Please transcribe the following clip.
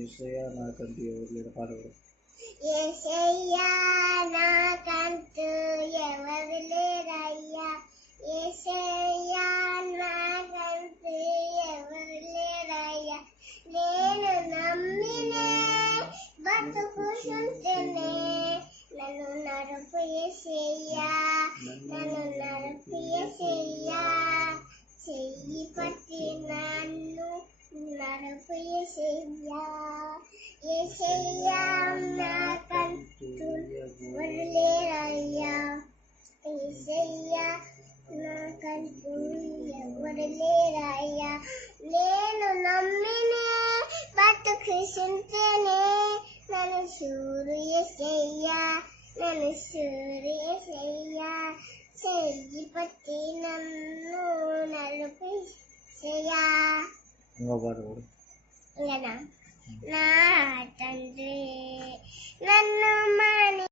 ఏసయ్యా నాకంటూ ఎవరు లేరు పాడవరు. యేసయ్యా నాకంటూ ఎవరు లేరయ్యా, యేసయ్యా నాకంటూ ఎవరు లేరయ్యా. నేను నమ్మినే బతుకుచుంటేనే నన్ను నడుపు యేసయ్యా, నన్ను నడుపు యేసయ్యా. చెయ్యి పట్టి నన్ను నడుపు యేసయ్యా, యేసయ్యా నాకంటూ ఎవరు లేరయ్యా, యేసయ్యా నాకంటూ ఎవరు లేరయ్యా. నేను నమ్మినే బతుకుచుంటేనే నన్ను చూడు యేసయ్యా, నన్ను చూడు యేసయ్యా. చెయ్యి పట్టి నన్ను నడుపు యేసయ్యా. ఇంకా పాడవరు. నా